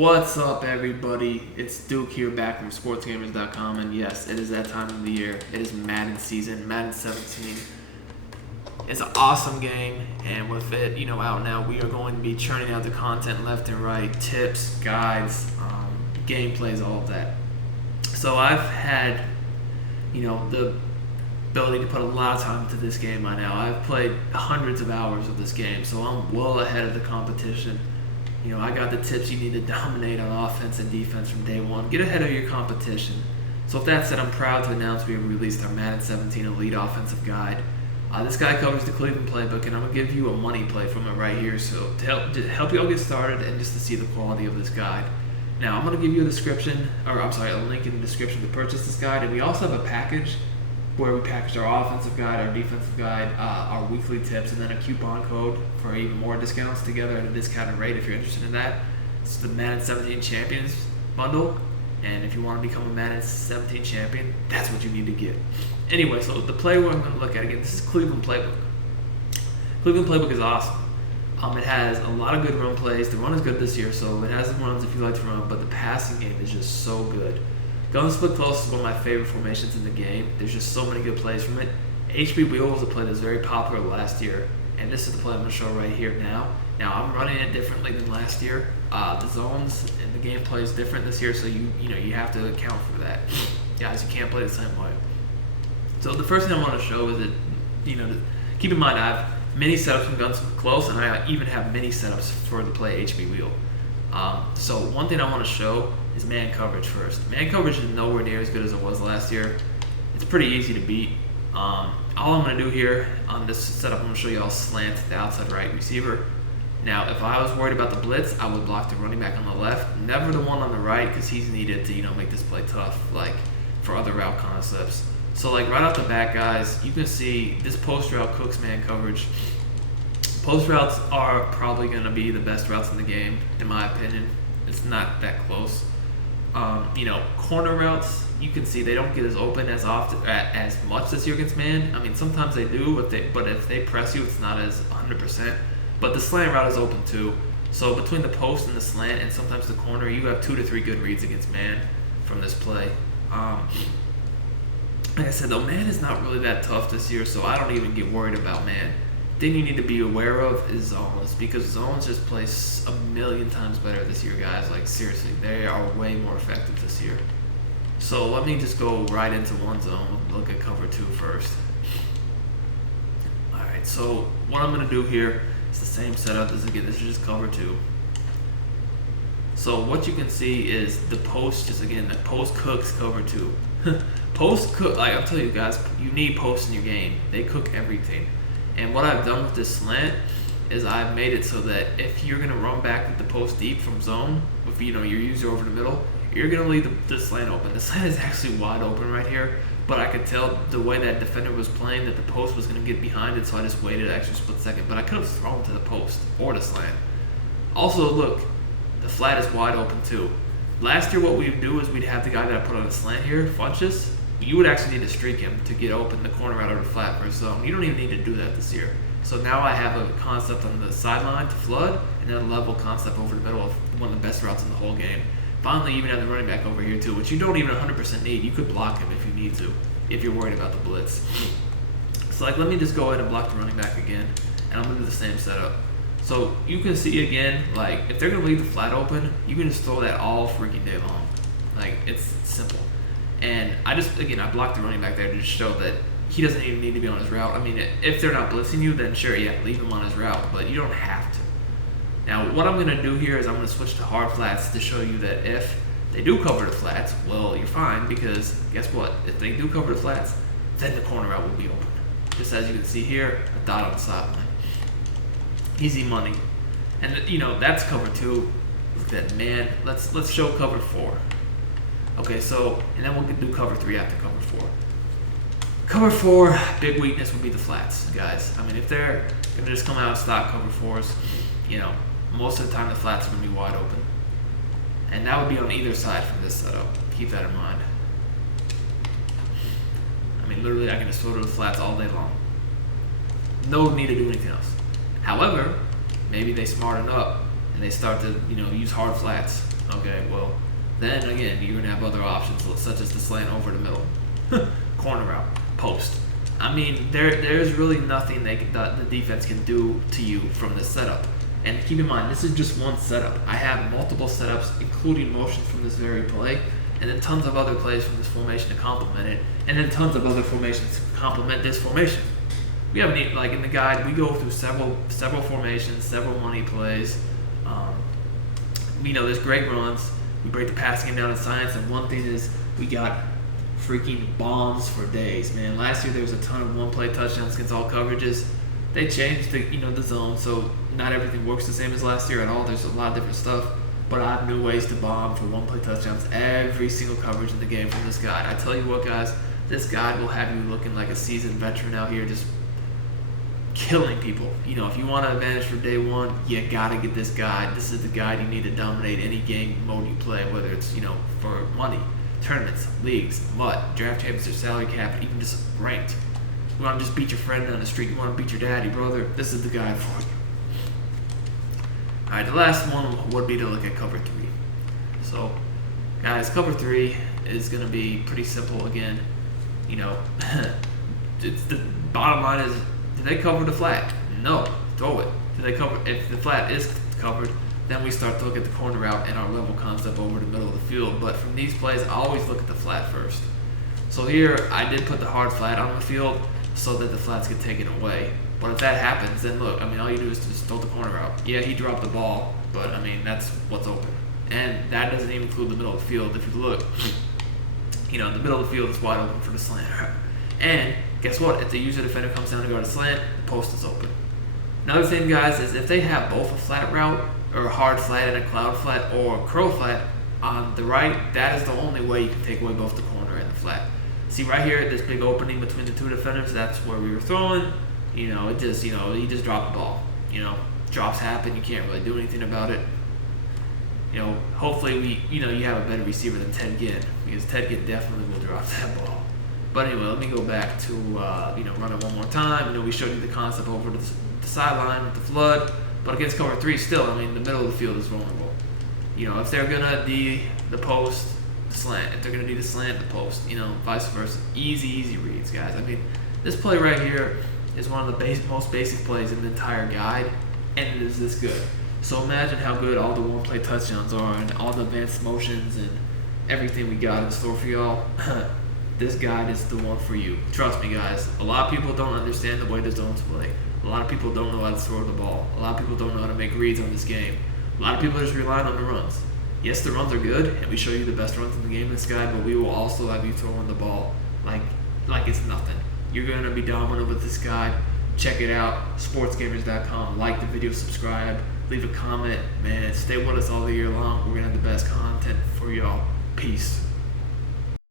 What's up, everybody? It's Duke here, back from Sportsgamerz.com, and yes, it is that time of the year. It is Madden season, Madden 17. It's an awesome game, and with it, out now, we are going to be churning out the content left and right, tips, guides, gameplays, all of that. So I've had, the ability to put a lot of time into this game by now. I've played hundreds of hours of this game, so I'm well ahead of the competition. I got the tips you need to dominate on offense and defense from day one. Get ahead of your competition. So with that said, I'm proud to announce we have released our Madden 17 Elite Offensive Guide. This guide covers the Cleveland playbook, and I'm going to give you a money play from it right here so to help you all get started and just to see the quality of this guide. Now, I'm going to give you a link in the description to purchase this guide, and we also have a package where we package our offensive guide, our defensive guide, our weekly tips, and then a coupon code for even more discounts together at a discounted rate if you're interested in that. It's the Madden 17 Champions bundle, and if you want to become a Madden 17 champion, that's what you need to get. Anyway, so the play we're going to look at again, this is Cleveland playbook. Cleveland playbook is awesome. It has a lot of good run plays. The run is good this year, so it has the runs if you like to run, but the passing game is just so good. Gun split close is one of my favorite formations in the game. There's just so many good plays from it. HB wheel was a play that was very popular last year, and this is the play I'm going to show right here now. Now, I'm running it differently than last year. The zones and the gameplay is different this year, so you have to account for that. Guys, you can't play the same way. So the first thing I want to show is that, keep in mind I have many setups from gun split close, and I even have many setups for the play HB wheel. So one thing I want to show is man coverage first. Man coverage is nowhere near as good as it was last year. It's pretty easy to beat. All I'm going to do here on this setup, I'm going to show you all slant the outside right receiver. Now, if I was worried about the blitz, I would block the running back on the left, never the one on the right, because he's needed to make this play tough, like for other route concepts. So like right off the bat, guys, you can see this post route cooks man coverage. Post routes are probably going to be the best routes in the game, in my opinion. It's not that close. Corner routes, you can see they don't get as open as often, as much this year against man. I mean, sometimes they do, but if they press you, it's not as 100%. But the slant route is open too. So between the post and the slant, and sometimes the corner, you have 2 to 3 good reads against man from this play. Like I said, though, man is not really that tough this year, so I don't even get worried about man. Thing you need to be aware of is zones, because zones just play a million times better this year, guys. Like seriously, they are way more effective this year. So let me just go right into one zone. Look at cover 2 first. Alright, so what I'm going to do here is the same setup. This is just cover 2. So what you can see is the post, the post cooks cover 2. Post cook, like I'm telling you guys, you need posts in your game. They cook everything. And what I've done with this slant is I've made it so that if you're going to run back with the post deep from zone, with your user over the middle, you're going to leave the slant open. The slant is actually wide open right here, but I could tell the way that defender was playing that the post was going to get behind it, so I just waited an extra split second. But I could have thrown to the post or the slant. Also, look, the flat is wide open too. Last year what we'd do is we'd have the guy that I put on a slant here, Funches. You would actually need to streak him to get open the corner out of the flat versus zone. You don't even need to do that this year. So now I have a concept on the sideline to flood, and then a level concept over the middle of one of the best routes in the whole game. Finally, even have the running back over here too, which you don't even 100% need. You could block him if you need to, if you're worried about the blitz. So let me just go ahead and block the running back again, and I'm going to do the same setup. So you can see again, if they're going to leave the flat open, you can just throw that all freaking day long. It's simple. And I blocked the running back there to just show that he doesn't even need to be on his route. I mean, if they're not blitzing you, then sure, yeah, leave him on his route, but you don't have to. Now, what I'm going to do here is I'm going to switch to hard flats to show you that if they do cover the flats, well, you're fine, because guess what? If they do cover the flats, then the corner route will be open. Just as you can see here, a dot on the sideline. Easy money. And, that's cover 2. Look at that, man. Let's show cover 4. Okay, so, and then we'll do cover 3 after cover 4. Cover 4, big weakness would be the flats, guys. I mean, if they're going to just come out of stock cover 4s, most of the time the flats are going to be wide open. And that would be on either side from this setup. Keep that in mind. I mean, literally, I can just throw to the flats all day long. No need to do anything else. However, maybe they smarten up and they start to, use hard flats. Okay, well, then again, you're going to have other options, such as the slant over the middle, corner route, post. I mean, there's really nothing the defense can do to you from this setup. And keep in mind, this is just one setup. I have multiple setups, including motions from this very play, and then tons of other plays from this formation to complement it, and then tons of other formations to complement this formation. We have like in the guide, we go through several formations, several money plays. There's great runs. We break the passing game down in science, and one thing is we got freaking bombs for days, man. Last year there was a ton of one-play touchdowns against all coverages. They changed the zone, so not everything works the same as last year at all. There's a lot of different stuff, but I have new ways to bomb for one-play touchdowns every single coverage in the game from this guide. I tell you what, guys, this guide will have you looking like a seasoned veteran out here, just killing people. If you want an advantage for day one, you gotta get this guide. This is the guide you need to dominate any game mode you play, whether it's for money, tournaments, leagues, MUT, draft champions, or salary cap, even just ranked. You want to just beat your friend down the street, you want to beat your daddy, brother, this is the guide for you. Alright, the last one would be to look at cover 3. So, guys, cover 3 is going to be pretty simple again. It's the bottom line is, do they cover the flat? No, throw it. Do they cover? If the flat is covered, then we start to look at the corner route and our level concept over the middle of the field. But from these plays, I always look at the flat first. So here, I did put the hard flat on the field so that the flats get taken away. But if that happens, then look, all you do is just throw the corner out. Yeah, he dropped the ball, but that's what's open. And that doesn't even include the middle of the field. If you look, the middle of the field is wide open for the slant. And guess what? If the user defender comes down to go to slant, the post is open. Another thing, guys, is if they have both a flat route, or a hard flat and a cloud flat, or a curl flat on the right, that is the only way you can take away both the corner and the flat. See right here, this big opening between the two defenders, that's where we were throwing. He just dropped the ball. Drops happen, you can't really do anything about it. Hopefully you have a better receiver than Ted Ginn, because Ted Ginn definitely will drop that ball. But anyway, let me go back to, run it one more time. We showed you the concept over the sideline with the flood, but against cover 3 still, the middle of the field is vulnerable. If they're going to D the post, the slant. If they're going to do the slant, the post, vice versa. Easy reads, guys. This play right here is one of the most basic plays in the entire guide, and it is this good. So imagine how good all the one-play touchdowns are, and all the advanced motions, and everything we got in store for y'all. This guide is the one for you. Trust me, guys. A lot of people don't understand the way the zones play. A lot of people don't know how to throw the ball. A lot of people don't know how to make reads on this game. A lot of people are just relying on the runs. Yes, the runs are good, and we show you the best runs in the game in this guide, but we will also have you throwing the ball like it's nothing. You're going to be dominant with this guide. Check it out, sportsgamers.com. Like the video, subscribe, leave a comment. Man, stay with us all the year long. We're going to have the best content for y'all. Peace.